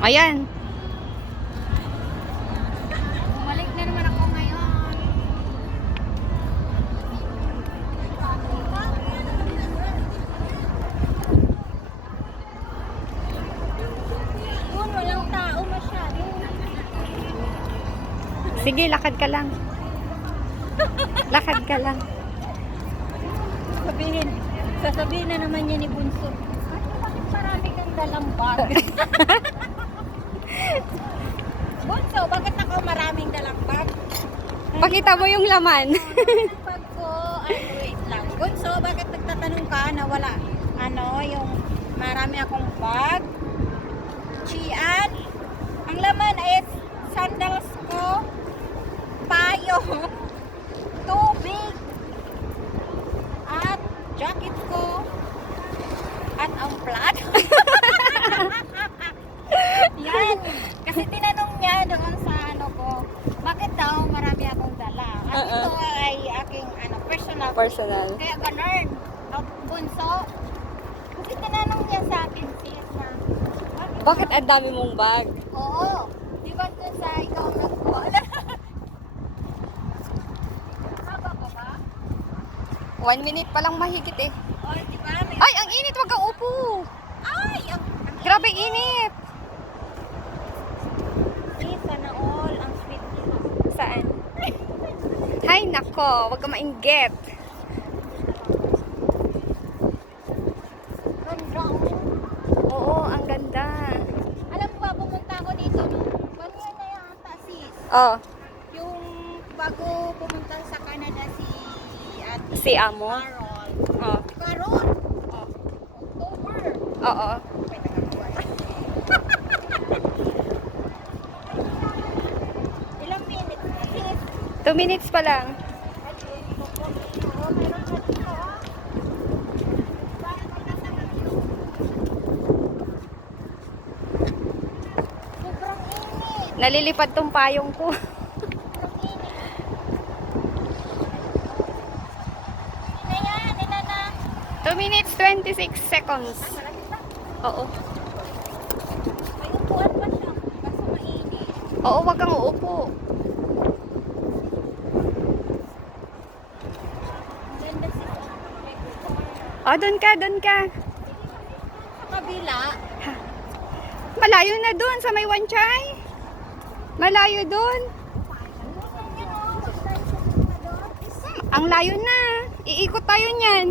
Ayan. Bumalik na naman ako ngayon. Yun, walang tao masyado. Sige, lakad ka lang. Lakad ka lang. Sasabihin na naman niya ni Bunso. Ay, bakit marami kang dalang bag? Bunso, bakit ako maraming dalang bag? Pakita mo yung laman. Ang bag ko, ay wait lang. Bunso, bakit nagtatanong ka na wala? Yung marami akong bag? Chian? Ang laman is sandals ko, payong, tubig, at jacket ko, at ang plato. Yan. Kasi tinanong niya doon sa ko, bakit daw marami akong dala? At ito ay aking personal. Kaya ganun. Bunso. Kasi tinanong niya sa akin, sis, na, Bakit ang dami mong bag? oo. Di ba dun sa ikaw ang nagkuha? Haba pa ba? 1 minute pa lang mahigit eh. O, di ba? Ay, ang init. Wag kang upo. Ay! Grabe init. Sana all. Ang sweet nito. Saan? Hay, nako. Wag ka mainggit. Ganda. Oo, ang ganda. Alam mo ba, pumunta ako dito nung 1 year na yata, sis. Oh, Yung bago pumunta sa Canada Ate si Amo. Carol. Oh, Carol? oh. October. Oo. May nakakuha. Ilang minutes, sis? 2 minutes pa lang. Oo, meron ka dito, ah. Bakit magkasama dito? Sobrang init. Nalilipad tong payong ko. Sobrang init. Na yan, ilan na? 2 minutes 26 seconds. Malapit na. Oo. May upuan pa siya. Kaso mainit. Oo, wag kang uupo. Ang ganda siya. Oh, doon ka, doon ka. Sa kabila, Malayo na doon sa may Wanchay. Malayo doon. Ang layo na. Iikot tayo niyan.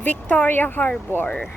Victoria Harbor.